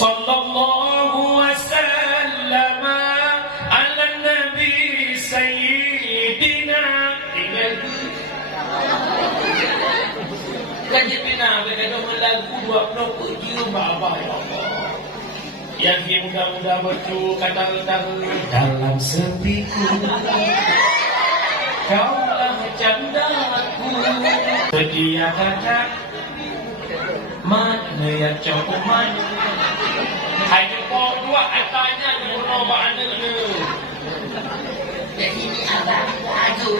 Sallallahu wasallam ala nabi sayyidina. Tinggal kaji pina berkata lagu 20 pergi bapa ya Allah. Yang muda-muda betul kata-kata dalam sepiku. Kaulah candaku. Sedia kata mana yang cokuman. Hai jempol dua tanya di rumah mana ni. Jadi ni abang laju.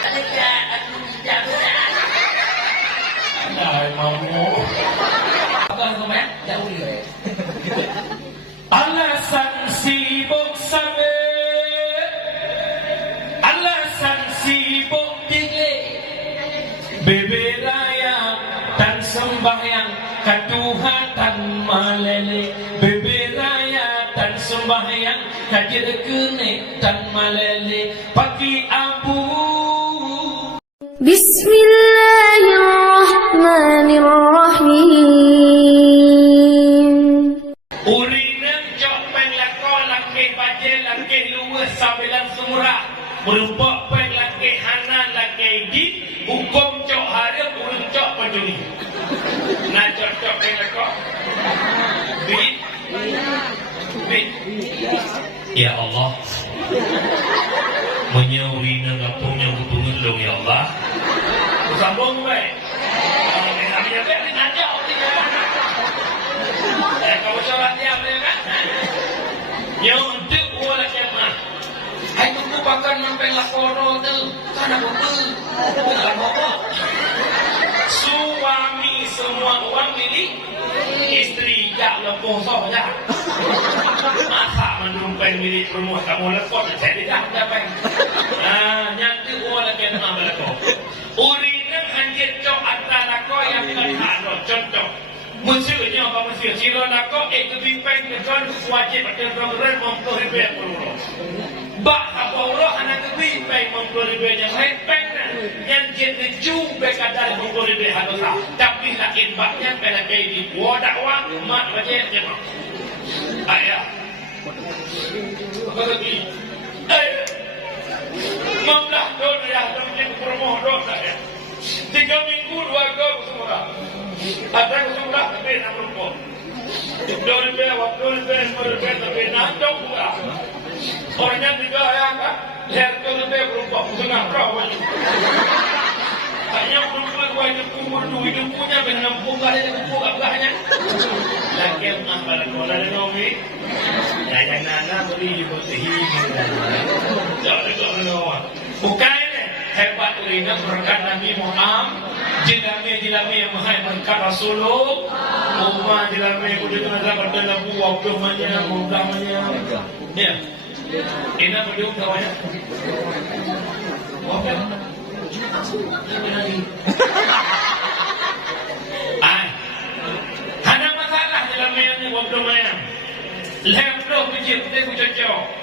Kalau tak aku tidak berat. Dah mamu. Abang komen jauh dia. Alasan sibuk sabe, alasan sibuk tinggi, beberaya dan sembahyang katuhan dan malele, beberaya dan sembahyang kadir kene dan malele, pagi abu. Bismillahirrahmanirrahim. Urinang cok penglakon langkih bajil langkih luwes sambilan semurah berupa penglakih hanan langkih di hukum cok harap urut cok penjuni. Nah cok penglakon bit ya Allah menyawina ngapungnya betul-betul ya Allah sambung baik namanya baik ni najak kau sholat dia kan yang untuk bola kemah hai tunggu pakan mampeng lakoro tu kan apa suami semua uang milik isteri jak lepoh saja masa mendumpeng milik rumah kamu lepoh jadi dah dapat yang tu bola kemah belakang urinang hanjir cok antara kau yang terhadap contoh musuhnya apa musuh sila nak kebimbang dengan wajib ada program memperhibur Allah. Bak apa Allah anak kebimbang memperhibur yang hepeng yang jadi jumpa kadar memperhibur Allah. Tapi lain baknya pada kaya di buah dakwah mak baca jemaah. Ayah. Apa lagi? Mamlah doa ya dalam promo doa ya. 3 minggu 2 kali semua. Ada semua tapi nak lupa. Dua ribu tapi nak juga. Orangnya juga yang kan, lihat tu lebih berubah setengah berapa ni. Hanya berubah wajib kumur tu hidup punya menampung kali kumpul abahnya. Lagi nak balakon ada nomi. Jangan nana beri bersih. Jangan kau menawar. Bukan hebat urina berkat Nabi Muhammad jilami yang mahal berkat Rasulullah umat jilami kudu kena berdalam buah kumanya mudahnya ya ini beliau kawannya oke ada masalah jilami yang waktu mana lempro kecil kita cocok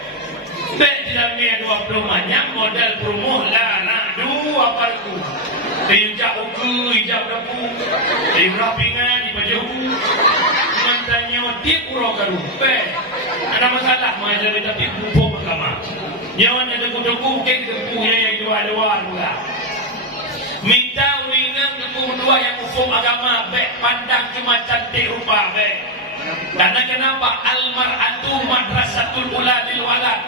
baik dalamnya 20 banyak modal promo lah nak dua parku hijab uku hijab dapu di rapingan di baju mantanya dia kurang karu baik ada masalah masalah kita tipu pertama nyawan ada kudu-kudu kek kudunya yang jual-jual pula minta uringan kedua yang hukum agama baik pandang cuma cantik rupa baik karena kenapa almar'atu madrasatul ula lil walad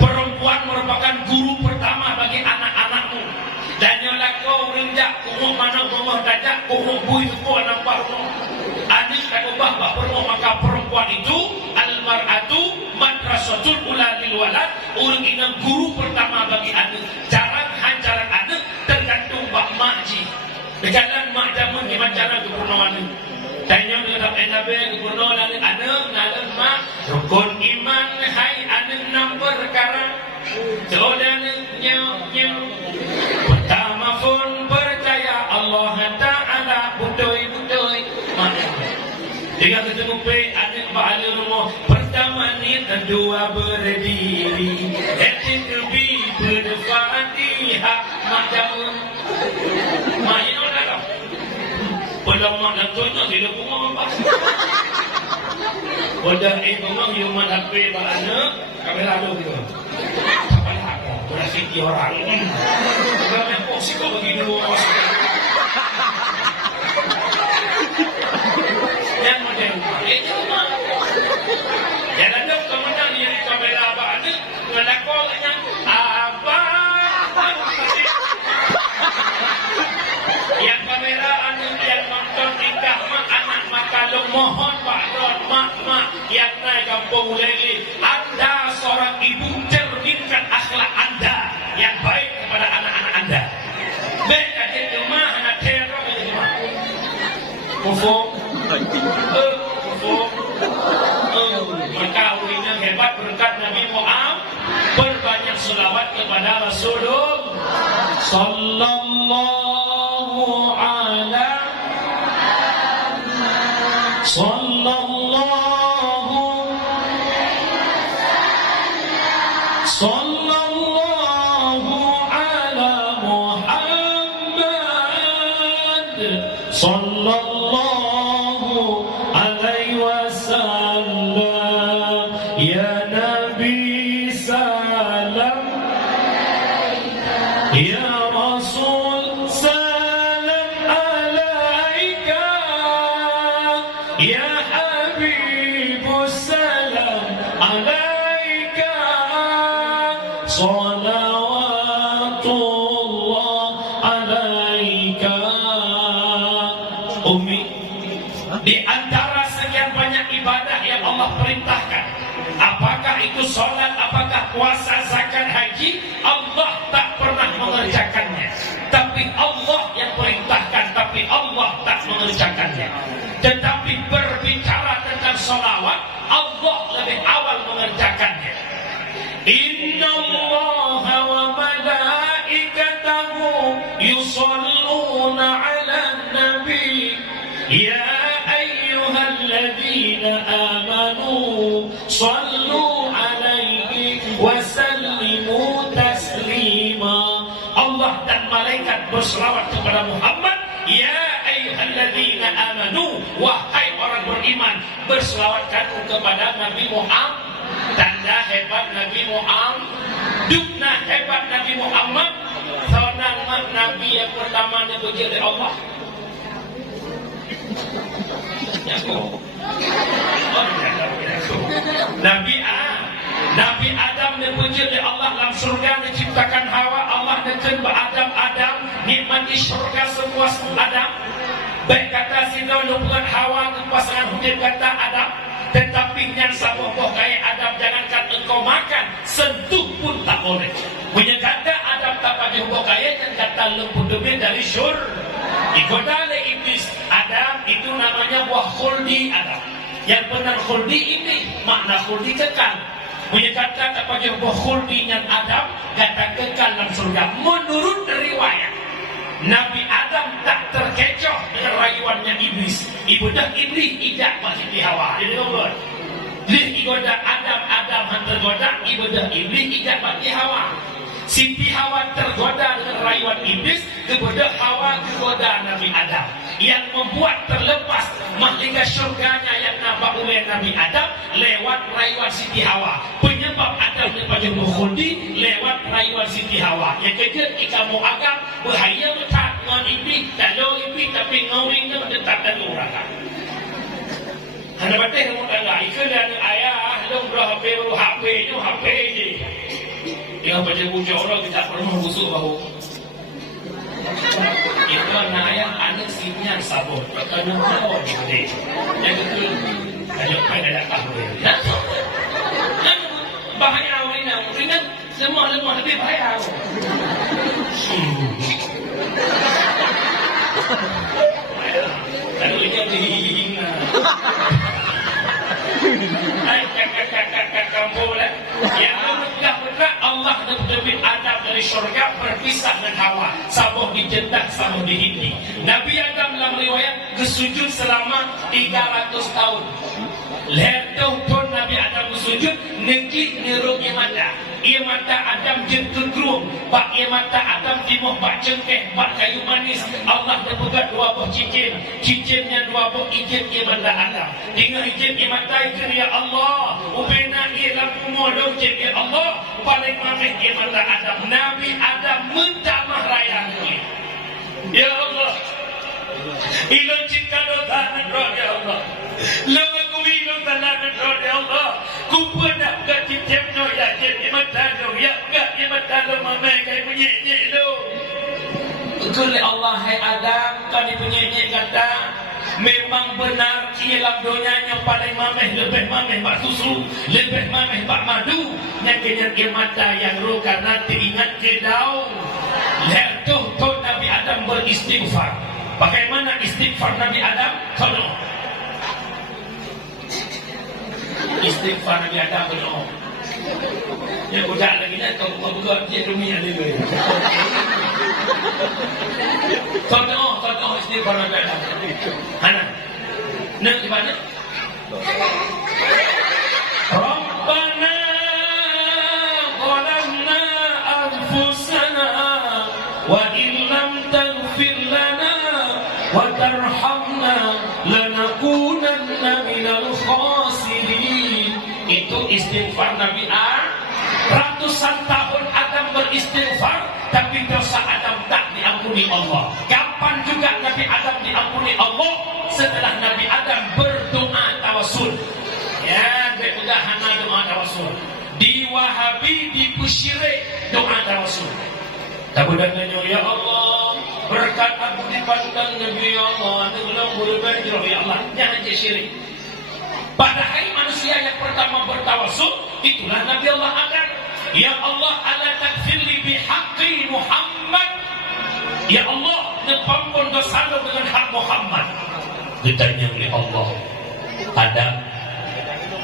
perempuan merupakan guru pertama bagi anak-anakmu dan yang kau renjak kumuk mana rumah dajak kumuk bui semua nampak rumah adik dan ubah perempuan maka perempuan itu almar'atu madrasatul ula lil walad orang ini guru pertama bagi anak cara hancaran anak tergantung bak makji berjalan mak jaman di cara keperluan dan yang dalam NAB gubernur dan anak ngalam mak rukun iman hai anak 6 perkara saudaranya pertama pun percaya Allah Ta'ala budoy jika ketemu anak balik rumah pertama ni kedua berdiri ketiga berfatihah mak jaman mak ini orang belum mak dan tuanya tidak pun mampas Wadah memang yang mana HP mana kamera ada gitu. Apa lah aku udah video orang. Udah memang sih kok begitu. Yang model itu mah. Jangan ada kemenang yang kamera apa ada ngelakonnya apa. Yang kamera anu yang nonton nikah mak anak makalung mohon Pak Don mak yang naik kampung lagi Anda seorang ibu cerminkan akhlak Anda yang baik kepada anak-anak Anda. Baik kat rumah anak terong itu rumah. Kufo. Maka urinya hebat berkat Nabi Muhammad berbanyak selawat kepada Rasulullah sallallahu ala Muhammad sallallahu alaihi wasallam ya Nabi salam ya Rasul salam alaika ya Habibus salam alaika salawatullah alaika. Umi, di antara sekian banyak ibadah yang Allah perintahkan, apakah itu sholat, apakah puasa, zakat, haji, Allah tak pernah mengerjakannya. Tapi Allah yang perintahkan, tapi Allah tak mengerjakannya. Tetapi berbicara tentang sholawat, Allah lebih awal mengerjakannya. Inna Allaha wa malaikatahu yusalluna ala nabi ya ayyuhalladzina amanu sallu alaihi wa sallimu taslima. Allah dan malaikat berselawat kepada Muhammad. Ya ayyuhalladzina amanu, wahai orang beriman, berselawat kamu kepada Nabi Muhammad. Tanda hebat Nabi Muhammad, dukna hebat Nabi Muhammad. Seorang Nabi yang pertama dipuji oleh Allah. Nabi Adam dipuji oleh Allah dalam surga, diciptakan Hawa. Allah neken Adam nikmati surga sepuas Adam. Baik kata si Daud bukan Hawa kepasangan hujan kata Adam. Tetapi yang sabuh kaya Adam, jangankan engkau makan, sentuh pun tak boleh. Punya kata Adam tak pakai kaya dan kata lembut demi dari syur. Ikoda oleh iblis. Adam itu namanya buah khuldi Adam. Yang benar khuldi ini makna khuldi kekal. Punya kata tak pakai buah khuldi yang Adam kata kekal dalam surga. Menurut riwayat, Nabi Adam tak terkecoh dengan rayuannya iblis. Ibadah iblis tidak masih di Hawa. Jadi nombor. Lih ibadah Adam tergoda, ibadah iblis tidak masih Hawa. Siti Hawa tergoda dengan rayuan iblis, kepada Hawa kegoda Nabi Adam. Yang membuat terlepas mahliga syurganya yang nampak oleh Nabi Adam lewat rayuan Siti Hawa. Penyebab Adam daripada khuldi lewat rayuan Siti Hawa. Yang kedua, kamu agak bahaya betul dengan iblis, kalau iblis tapi ngawingnya tetap dan orang. Anda baca kamu tangga, ikut dan ayah, lu berapa HP itu HP je. Yang baca bujuk orang tidak pernah busuk bahu. Itu ayah anak simnya sabun, kerana tahu dia. Yang kedua, ada pada datang dia. Dan bahaya orang ini, semua lebih bahaya. Kalau dia dihina. Kamu lah. Yang berkat Allah Nabi Adam dari syurga berpisah dengan Hawa. Sabuh dijendak, sabuh dihindi. Nabi Adam dalam riwayat bersujud selama 300 tahun. Leher pun Nabi Adam bersujud, negeri niruknya mata. ia mata Adam je kegerung, pak ia mata Adam timuh pak cengkeh, pak kayu manis. Allah dah pegat dua buah cincin, cincinnya dua buah ijin ia mata Adam. Dengan ijin ia mata itu ya Allah, ubena ia lampu modong ijin ya Allah, paling mamih ia mata Adam. Nabi Adam mentamah raya ini. Ya Allah, ilon cinta dosa nadro ya Allah. Lama ku ilon tanah nadro ya Allah. Ku pernah gak cincin no ya jen ia mata no ya gak ia mata no mamai kai punyek lo. Betul Allah hai Adam kan punyek kata memang benar ialah donyanya paling mameh, lebih mameh pak susu, lebih mameh pak madu. Yang kenyang mata yang roka nanti ingat ke daun. Lihat tuh Nabi Adam beristighfar. Bagaimana istighfar Nabi Adam? Tolong. Istighfar Nabi Adam tolong. Ya budak lagi nak kau buka dia dunia dulu. Tolong istighfar Nabi Adam. Hana. Nak di mana? Rabbana zalamna anfusana wa illam taghfir lana wa tarhamna lanakunanna minal khasirin. Itu istighfar Nabi Adam. Ratusan tahun Adam beristighfar, tapi dosa Adam tak diampuni Allah. Kapan juga Nabi Adam diampuni Allah? Setelah Nabi Adam berdoa tawasul. Ya, betul hana doa tawasul. Di Wahabi, di Pusyirik doa tawasul. Tabudannya ya Allah, berkat aku dipandang Nabi Allah, tenggelam boleh berjauh ya Allah. Jangan jadi syirik. Padahal manusia yang pertama bertawasul itulah Nabi Allah Adam. Ya Allah, ala takfirli bihaqqi Muhammad. Ya Allah, nepampun dosa dengan hak Muhammad. Ditanya oleh Allah, Adam,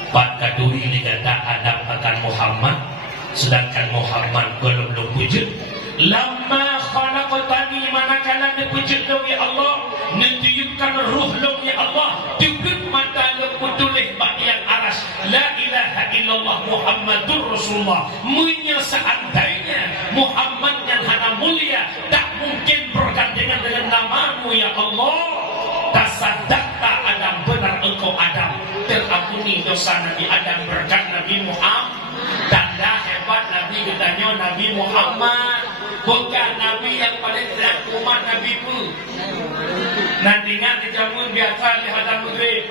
Pak Kaduri dikata Adam akan Muhammad, sedangkan Muhammad belum wujud. Lama khalaqtani, manakala wujud lo ya Allah, netiupkan ruh lo ya Allah, tutup mata lo putulih bagian aras. La ilaha illallah Muhammadur Rasulullah. Seandainya Muhammad yang hana mulia, tak mungkin bergandengan dengan namamu ya Allah. Tasaddaqta Adam, benar engkau Adam, terampuni dosa Nabi Adam berkat Nabi Muhammad. Tanda hebat Nabi katanya Nabi Muhammad, bukan Nabi yang paling terang umat Nabi pun. Nanti ingat dijamun biasa lihat maghrib.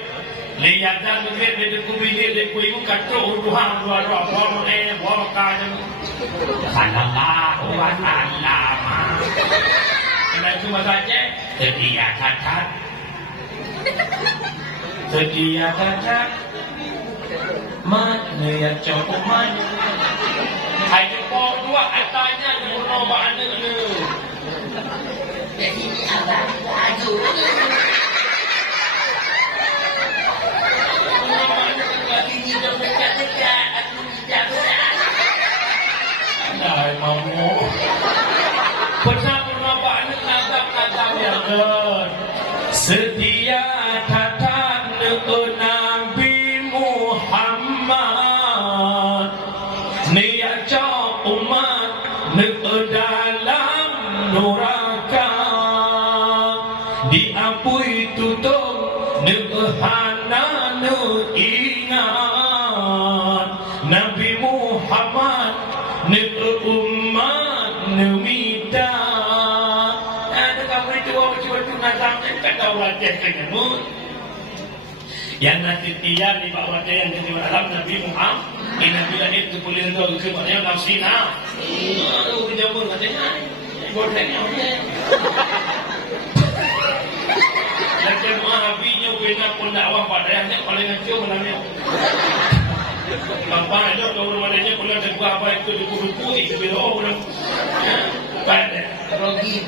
Lihat maghrib dia kubili dia kuiu katro Tuhan dua-dua bawa kajem. Sallallahu alaihi wasallam. Kena cuma saja sedia kata. Sedia kata. Mana yang cukup man? Hai jepol dua atanya murno mana lu? Jadi ni ada laju. Ini dah dekat-dekat aku tidak berat. Andai mamu. Pernah banyak nazam yang setia kata Nabi Muhammad, niat jauh umat dalam neraka, diampui tutup hana ingat Nabi Muhammad umat minta. Ada kamu itu cuba-cuba nazam kata wajah kenyamun. Yang nanti dia di bawah dia yang jadi dalam Nabi Muhammad. Ini bila itu boleh dulu ke mana nafsina. Aduh dijamur katanya. Bodengnya dia. Lagi mahabinya bina pun dakwah padanya paling kecil menanya. Bapak itu kalau rumahnya pulang ke apa itu di buku itu bilo udah. Pada rogi.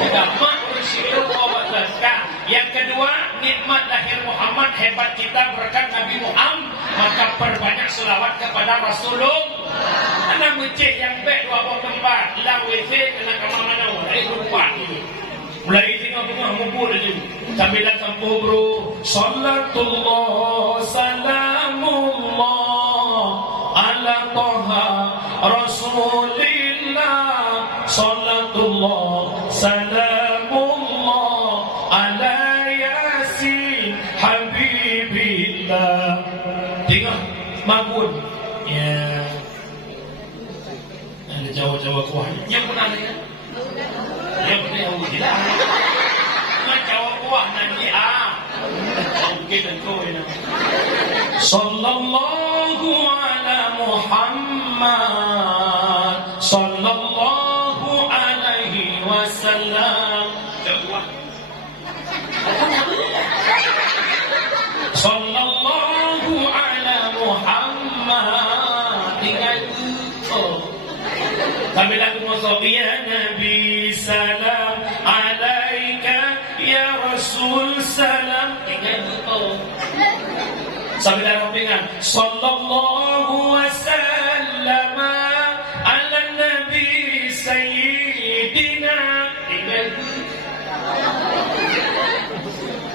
Dapat bersihkan obat zakat. Yang kedua, nikmat lahir Muhammad, hebat kita berkat Nabi Muhammad, maka perbanyak selawat kepada Rasulullah. Anak mencik yang baik dua buah tempat, hilang WC kena kamar mana, lupa ini. Mulai tengok rumah mubur aja. Sambilan sampuh bro. Salatullah salamullah ala Taha Rasulillah Salatullah Salamullah ala Yasin Habibillah. Tengok Magun. Ya. Ada Jawa-Jawa kuah. Yang pernah ada ya? Yang pernah ya Allah. Jawa kuah nanti Mungkin tentu ini. Sallallahu ala Muhammad Sallallahu alaihi wasallam. Sallallahu ala Muhammad. Tinggal itu sambil lagu masuk. Ya Nabi salam alaika, ya Rasul salam. Tinggal itu sambil lagu dengan Sallallahu wasallam ala Nabi Sayyidina. Tinggal itu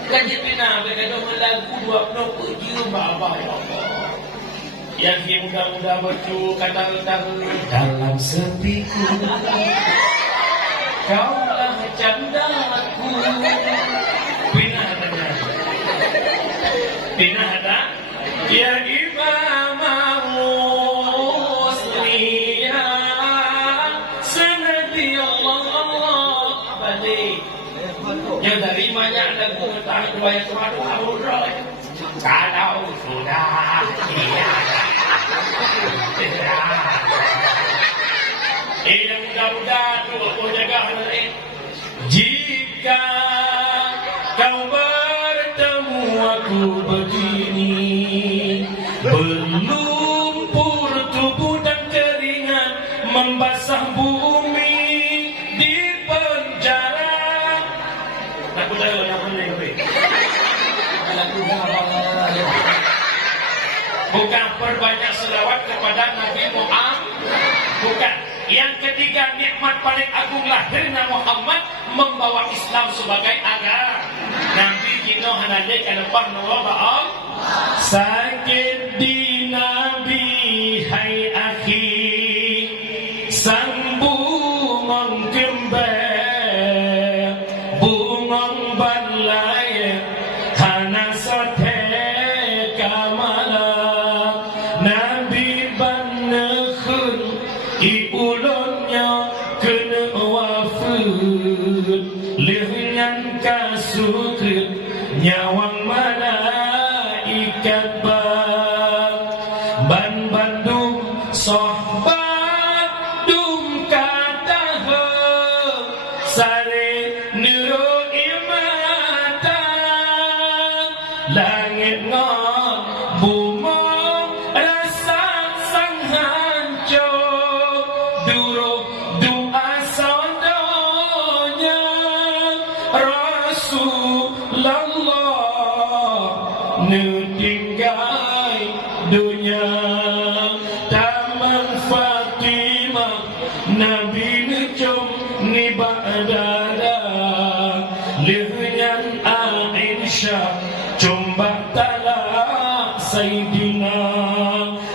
Kajipina berkata lagu 20 jiwa bapa ya Allah. Yang muda-muda baju kata-kata dalam sepiku. Kaulah candaku. Pina ada. Pina ada. Ya Imam Musliman Sanadi Allah balik. Yang dari banyak lagu tak banyak suatu aura. Kalau sudah tiada. Yang mudah-mudahan tu jaga hari. Jika kau bertemu aku begini, berlumpur tubuh dan keringat membasah bumi di penjara. Lagu dah yang mana ni? Lagu dah. Bukan perbanyak selawat kepada Nabi Muhammad. Bukan. Yang ketiga, nikmat paling agung lahirnya Muhammad membawa Islam sebagai agama. Nabi Jino Hanade ke depan Allah. Sakit di Nabi hai akhi, sambungan kembali bungang balai hana sote kamala. Nabi bannekhun iulunnya kena wafud lehnya kasukut nyawang malaikat ban bandung sohbat dum kata sare nero imata langit ngom bumi rasa sang hancur duruk doa saudonya Rasulullah nutinggai dunia. Taman Fatimah Nabi necum ni badada lehnya Aisyah coba talak Sayyidina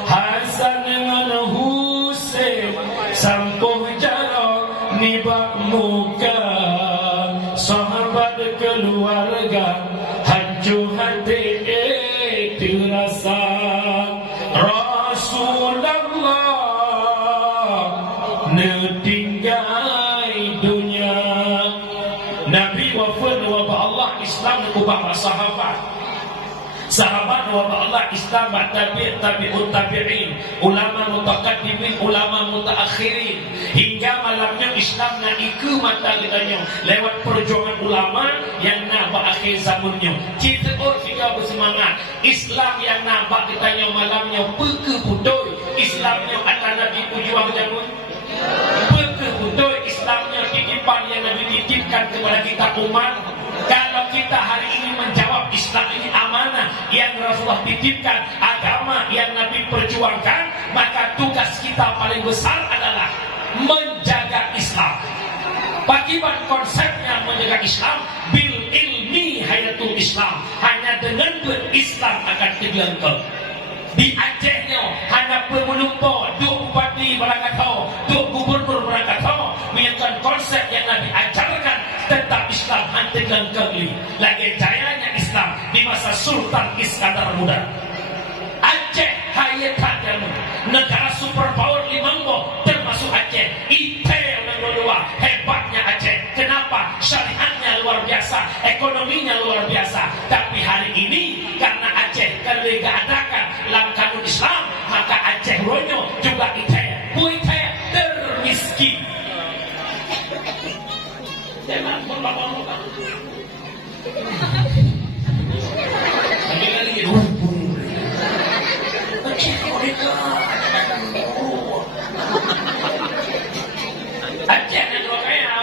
Hasan dengan Husain sampuh jarak ni bak muka sahabat keluarga hancur hati terasa. Rasulullah netinggai dunia. Nabi wafat wabah Allah Islam kubah sahabat. Sahabat wabah Allah Islam tabi'ut tabi'in, ulama mutaqaddimin, ulama mutaakhirin, hingga malamnya Islam na iku mata kitanya lewat perjuangan ulama yang nampak akhir zamannya. Kita juga bersemangat Islam yang nampak kitanya malamnya peke putoi Islamnya akan Nabi perjuang zaman peke putoi Islamnya titipan yang Nabi titipkan kepada kita umat. Kalau kita hari ini menjawab Islam ini amanah yang Rasulullah titipkan, agama yang Nabi perjuangkan, maka tugas kita paling besar adalah menjaga Islam. Bagaimana konsepnya menjaga Islam? Bil ilmi hayatul Islam. Hanya dengan berislam akan terlengkap. Di Acehnya hanya pemulumpo, duk bupati berangkatau, duk gubernur berangkatau, menyatakan konsep yang Nabi ajarkan tentang Islam hantikan kembali. Lagi jayanya Islam di masa Sultan Iskandar Muda. Aceh hayat hatimu, negara superpower di Mambo termasuk Aceh. Ite yang kedua, hebatnya Aceh. Kenapa? Syariatnya luar biasa, ekonominya luar biasa. Tapi hari ini karena Aceh kelega adakan dalam kanun Islam, maka Aceh Ronyo juga Ite, Ite termiskin. Jangan berlama-lama. Sampai kali Aceh yang dua kaya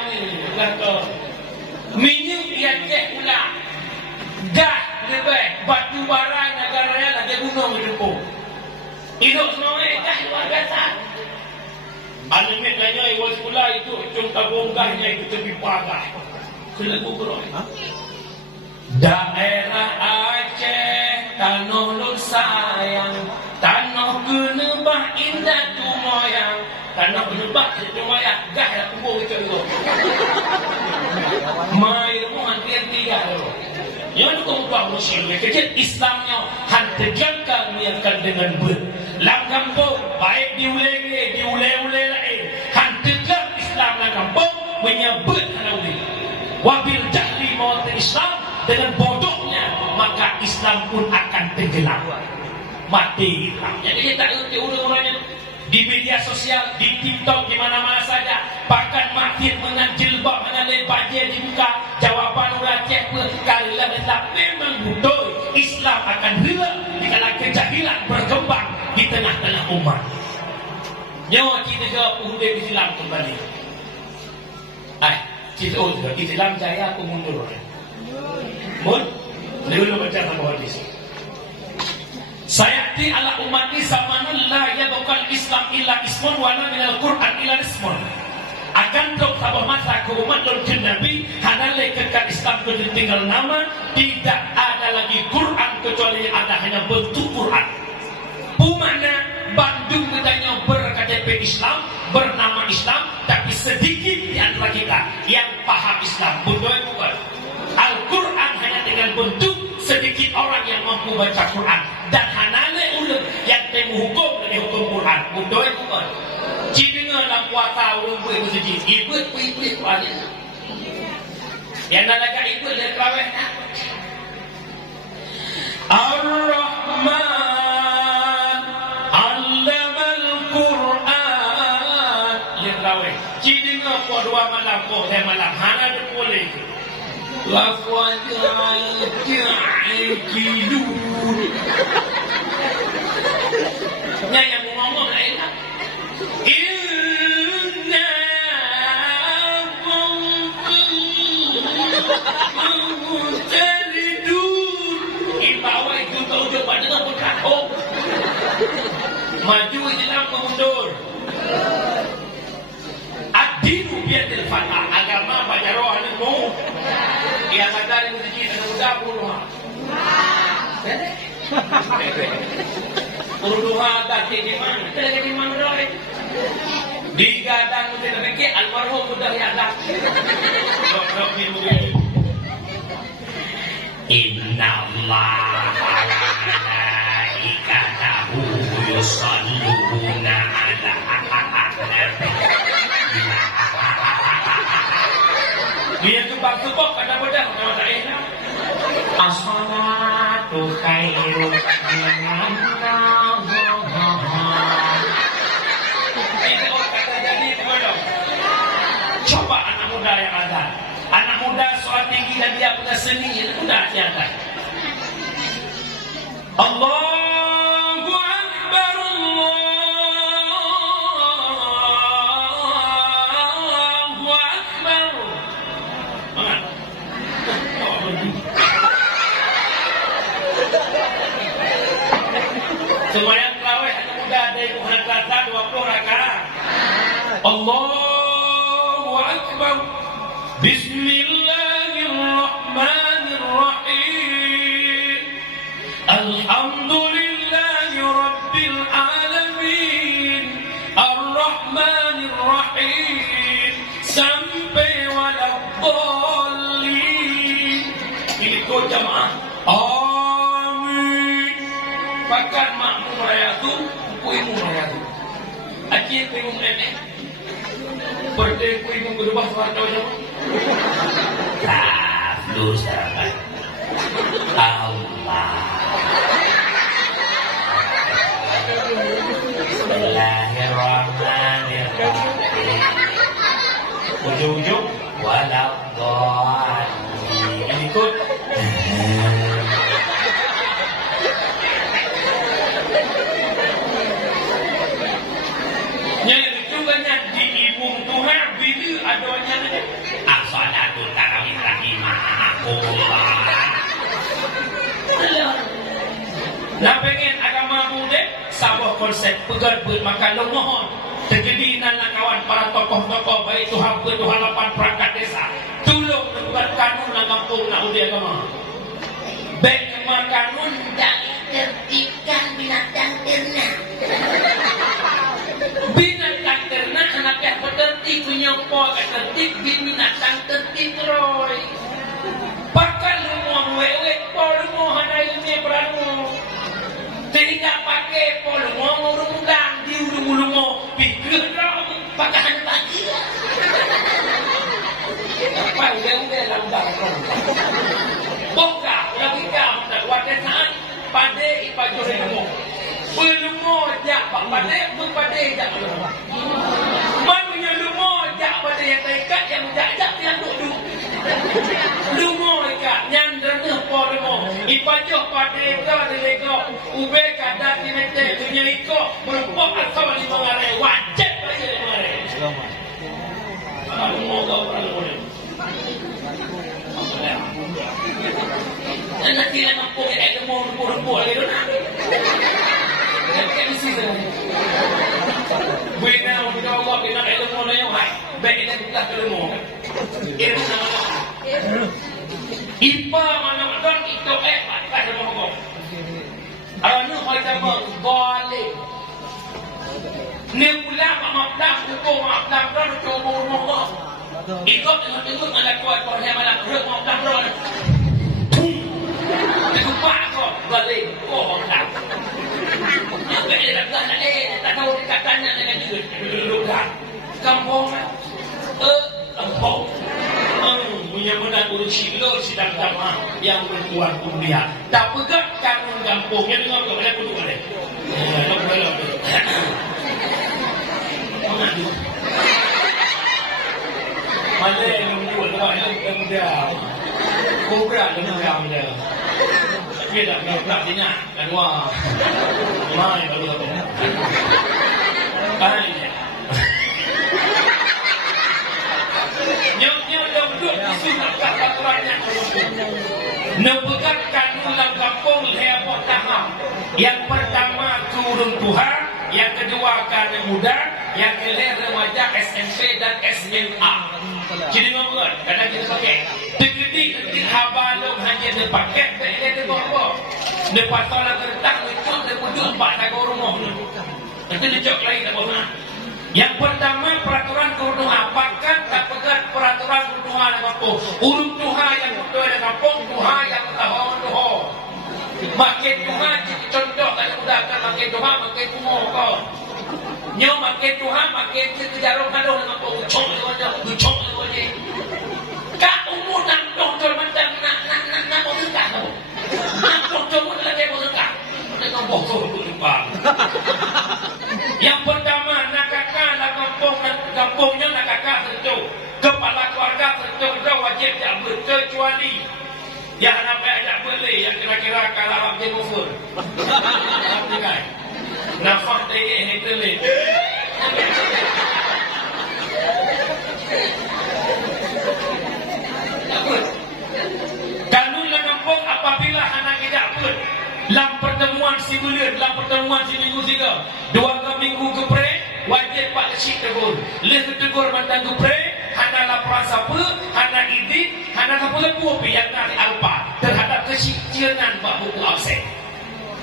kata minyak di Aceh pula gas lebih batu bara negaranya lagi gunung hidup hidup semua gas luar biasa. Alimit lainnya iwas pula itu contoh bonggahnya itu tepi pagar selaku beroi. Daerah Aceh tanah nur sayang, tanah genebah indah tu moyang, tanah genebah tu moyang gah dah tunggu itu tu. Mai rumah dia tiga tu. Yang tu kau muslim kecil Islamnya hantarkan niatkan dengan ber. Lang kampung baik diulai lain. Hantarkan Islam lang kampung menyebut hanawi. Wabil jahli maut Islam dengan bodohnya maka Islam pun akan tenggelam mati hilang. Jadi kita tak ngerti orang-orangnya di media sosial, di TikTok, di mana-mana saja. Bahkan makin dengan jilbab, dengan baju di muka, jawaban orang Aceh kalilah Islam memang betul. Islam akan hilang jika kejahilan berkembang di tengah-tengah umat. Nyawa kita jawab penghudai Islam kembali. Islam jaya aku mundur. Mun, dulu baca nama hadis. Sayati ala umati zamanun la yabqal Islam illa ismun wa la minal Qur'an illa ismun. Akan dok sabah masa ke umat lurjun Nabi hanale kekal Islam tinggal nama, tidak ada lagi Quran kecuali ada hanya bentuk Quran. Pumana Bandung bedanya berKTP Islam, bernama Islam, tapi sedikit di antara kita yang paham Islam. Betul bukan? Al-Quran hanya dengan bentuk sedikit orang yang mampu baca Quran dan hanane ulun yang temu hukum dari hukum Quran. Betul bukan? Jika dalam puasa ulun boleh bersuci, ikut Quran. Yang nak lagi ikut dari terawih. Ar-Rahman Allamal Quran. Yang terawih. Jika puasa dua malam, puasa malam hana boleh. Lafwajah ta'ikidun. Nya yang ngomong lain lah. Inna mutaridun. Ibawa itu tahu coba dengan berkata maju Islam mundur. Ad-dinu biyadil fatah. Agama baca roh ilmu. Yang ada di masjid ada puluhan. Puluhan tak di mana? Kita lagi di mana dah? Di gadang masjid mereka almarhum sudah ada. Dok minum dulu. Inna Allah malaikatahu yusalluna ala dia tubak-tubak kadang-kadang kalau tak enak. As-salatu khairun minan nawm. Ini orang kata jadi bodoh. Coba anak muda yang ada. Anak muda soal tinggi dan dia punya seni mudah tiada. Allahu Akbar Allah. Semuanya terawih anak muda ada yang bukan rasa 20 rakaat. Allahu Akbar. Bismillahirrahmanirrahim. Alhamdulillahi Rahmanirrahim sampai waladdallin. Ini kau jamaah. Amin. Pakan makmum raya tu, kuimu raya tu. Aji kuimu ini. Berdeh kuimu kedua suatu jamaah. Kaflu sahabat. Allah. Bismillahirrahmanirrahim. Ujung-ujung waladdallin. Yang ikut. Yang itu banyak di ibung Tuhan bila adanya as-salatul tarawih rahimahullah. Nah pengen agama budek sabah konsep pegat ber makan lo mohon terjadi nana kawan para tokoh-tokoh baik Tuhan berdohalapan perangkat desa tolong membuat kanun na kampung na udi agama baik kanun dan tertibkan binatang ternak anak yang tertib punya po tertib binatang tertib roy bahkan lu mau wewe po lu mau hanai ini beranu tidak pakai pol mau rumudang di ulu-ulu pikir dong pakai pagi apa udah lambat boka lagi kau tak wadah saat pada ipaju remo belum mojak pada jak manunya lu mojak pada yang terikat yang jak yang duduk lu mojak nyandra pol mo ipaju pada ka ube kada tinete dunia iko berpok atau di mengare wajib aja di mengare kalau mau kau perlu dan nanti nak mampu kita mau rumput lagi dona kan mesti tu buena untuk Allah kita ilmu na yung hai baik kita kita ilmu ilmu na ipa mana don itu patah sama kau anu kita boleh ni pula maaflah hukum maaflah dan coba rumah ikut dengan ada kuat kornya malam rek maaflah ron itu pak kok boleh oh tak tak ada tak tahu dikatanya dengan dulu dah kampung kampung punya benar urus silo sidang jamaah yang bertuan kuliah tak pegang kanun kampungnya dengan kepada kudu ada mana yang menjual yang muda kobra yang muda dia tak dengar kan wah mai baru apa banyak nyok dah duduk di sini kat aturannya nepegat kanun dalam kampung lepas tahap yang pertama turun Tuhan yang kedua karena muda yang ketiga remaja SMP dan SMA jadi ngomong kadang kita pakai tegedi habalong hanya dipakai tak ada apa lepas solat gertak lucu dia pujuk empat takut rumah itu lucu lain tak apa yang pertama peraturan kurun apakah tak pegat peraturan kurun apa urung Tuhan yang betul ada kampung Tuhan yang tahu Tuhan makin Tuhan contoh kalau udah akan makin Tuhan makin kumur kau nyo makin Tuhan makin kejarong halau dengan kau ucong aja kak umur nak doktor macam nak berdekat tu nak doktor pun lagi berdekat dengan bokor berdekat yang pertama nak kakak nak kampungnya nak kakak tentu kepala keluarga tentu dah wajib tak berkecuali yang nampak tak boleh yang kira-kira kalau dia kufur nafas dia ini terlebih kanun la kampung apabila anak tidak pun dalam pertemuan si bulan dalam pertemuan si minggu 3 2 minggu kepre wajib pak cik tegur leh tegur mandang kepre hana laporan siapa hana idin hana siapa lepu yang nak alpa terhadap kesicianan pak buku absen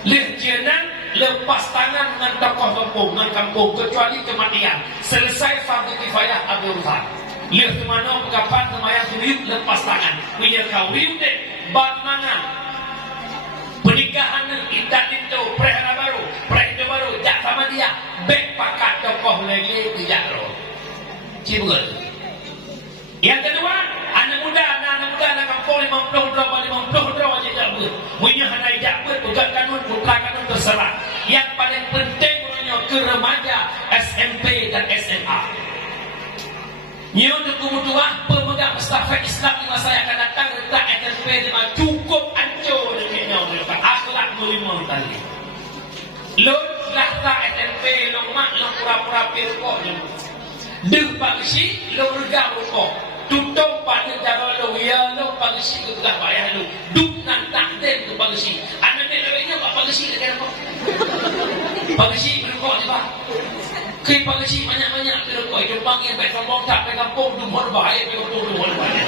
leh cianan lepas tangan dengan tokoh kampung, dengan kampung, kecuali kematian. Selesai fardu kifayah ada urusan. Lihat kemana pekapan semayang suriut lepas tangan. Punya kau riut deh, bat mangan. Pernikahan indah itu, perhara baru, perhara baru, jak sama dia. Bek pakat tokoh lagi, tidak roh. Cibul. Yang kedua, anak muda nak kampung 50 aja jabut. Punya hanai jabut, bukan kanun, bukan kanun terserah. Yang paling penting punya ke remaja, SMP dan SMA. Nyo tua pemegang estafet Islam di masa yang akan datang letak SMP di mana cukup hancur dengan akhlak mulimah tadi. Lo lahta SMP lo mak lo pura-pura pirkok je. Deh pagsi lo rega rokok. Tutup pada cara lo ya lo pagsi ke tengah bayar lo. Duk nan takden ke pagsi. Anak ni lewatnya apa pagsi dekat apa? Pagsi rokok je pak. Kaya pagsi banyak-banyak rokok. Itu panggil baik sombong tak baik kampung dumur baik baik kampung dumur baik.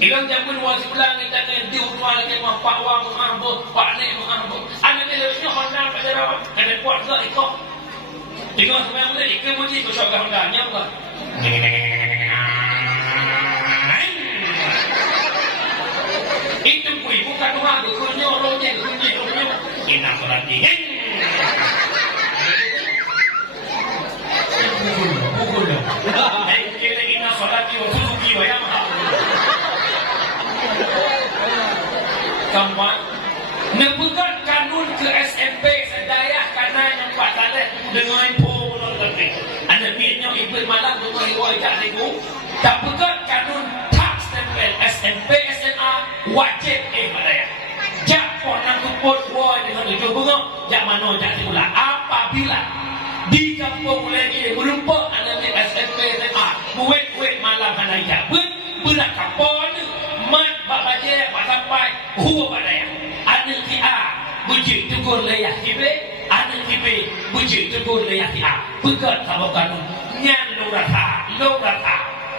Ilang jamun wajib pulang kita dengan diutuan lagi mah pak wang mah pak nek mah. Anak ni lewatnya Honda pada rawat. Ada kuat ke ikut. Tengok semua yang boleh ikut muji ke syurga Honda nyam ke? Itu kui bukan rumah tu kunyo rojek ina berarti pukul kira ina salati wa suzuki wa yamaha kampung nebukan kanun ke SMP sedaya karena nampak talent dengan puluh lebih ada biarnya ibu malam dengan hiwai tak leku tak pegang kanun tak stempel SMP SMA wajib madaya jak ponang kuput woi dengan tujuh bunga jak mana jak pula apabila di kampung lagi berumpa anak SMP SMA buat malam hanaya berak kapon mat babaje pak sampai huwa madaya anak A bujuk tegur layah kibe anak kibe bujuk tegur layah A pegat sama kanun nyan lorata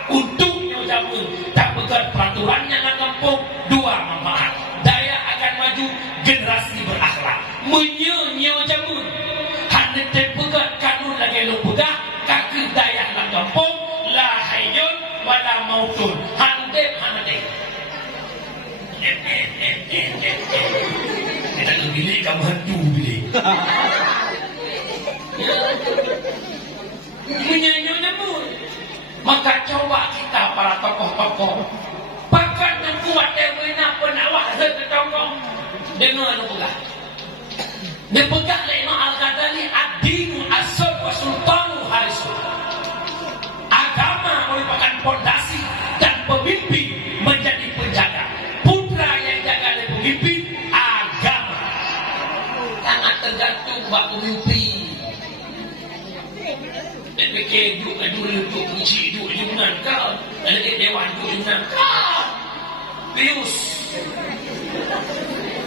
untuknya jamun tak pegat peraturannya nak kampung dua manfaat daya akan maju generasi berakhlak menyo jamun hanya terpegat kanun lagi lo pegang kaki daya nak kampung la hayyun wala mautun handep kita ke bilik kamu hantu bilik menyanyinya pun maka coba kita para tokoh-tokoh pakat dan kuat yang benar penawah setongkong dengar lu pegang dia pegang lah Imam Al-Ghazali ad-dinu as-sul wa sultanu harisul agama merupakan fondasi dan pemimpin menjadi penjaga putra yang jaga oleh pemimpin agama sangat tergantung buat pemimpin dan fikir duduk puji duduk jungan kau dan dewan duduk jungan kau bius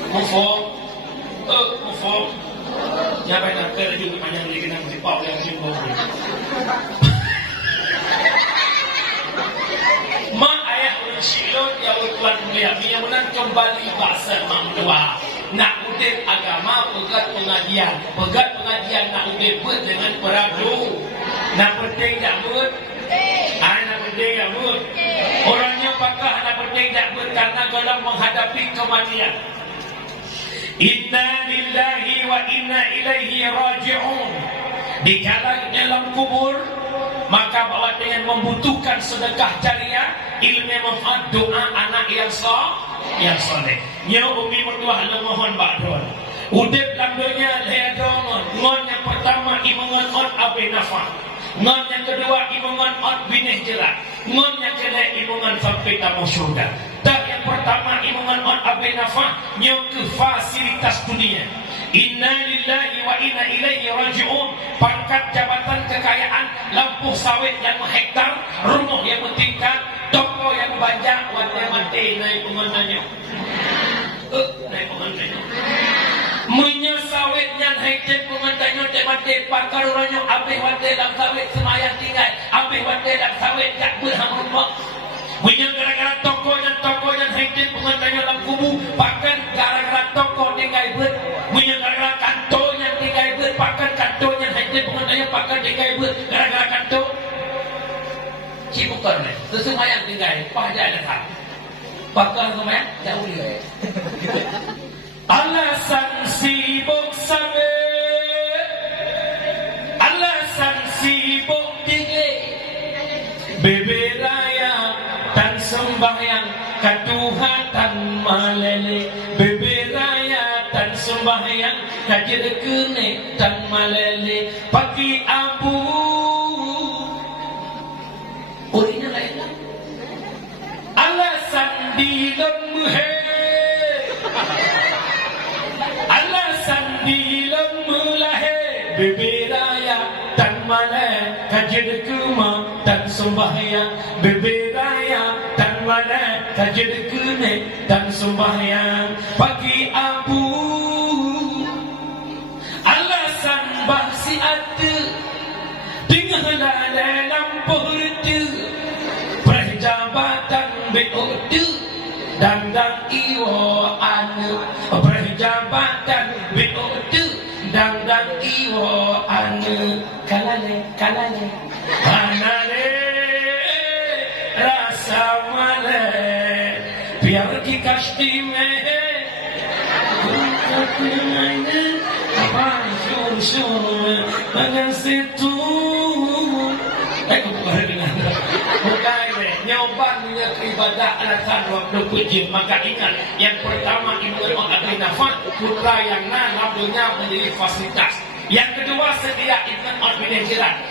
mufo siapa yang nak kerja panjang lagi kena sipap yang simpul mak ayah ulun yang tuan melihat dia menang kembali bahasa mak tua nak udip agama pegat pengajian nak udip dengan peradu nak penting tak buat nak penting tak buat orangnya pakah nak penting tak buat karena dalam menghadapi kematian. Inna lillahi wa inna ilaihi raji'un. Dikala dalam kubur maka bahwa dengan membutuhkan sedekah jariah ilmu manfaat doa anak yang soleh nya umi mertua lu mohon bakdon udip dalam dunia leadon ngon yang pertama imungan on abe nafa ngon yang kedua imungan on binih jerak ngon yang kedua imungan sampai tamu surga dan yang pertama imungan on abe nafa nya ke fasilitas dunia. Inna lillahi wa inna ilaihi raji'un. Pangkat jabatan kekayaan, lampu sawit yang hektar, rumah yang bertingkat, toko yang banyak, wajah mati naik pengantannya. Naik pengantannya. Menyesawit yang hektar pengantannya, tak mati pakar orangnya, abih wate dalam sawit semayang tinggal, abih wate dalam sawit tak berham rumah. Punya gara-gara toko dan hektar pengantannya dalam kubu, bahkan gara-gara toko tinggal ber. Punya gara-gara tukar nih. Sesumayang tinggal, pahja datang. Pakar semayang, jauh dia. Alasan sibuk sabe, alasan sibuk tinggi, bebe raya dan sembahyang katuhan dan malele, bebe raya dan sembahyang kajir kene dan malele, pagi abu, Orinya lain lah. alasan di lemhe. Alasan di lemulahe bebe raya dan mana kajir kuma dan sembahyang bebe raya dan mana kajir kene dan sembahyang pagi abu alasan bahsi ada tinggallah dalam perdu perjabatan beodu dan iwo anu perjabatan beodu dan iwo anu kalale anale rasa male biar kikasti me apa sur dengan situ bukan nyobaannya ibadah alasan waktu puji maka ingat yang pertama ilmu mengakhiri nafas putra yang nanabnya menjadi fasilitas yang kedua sedia ilmu administrasi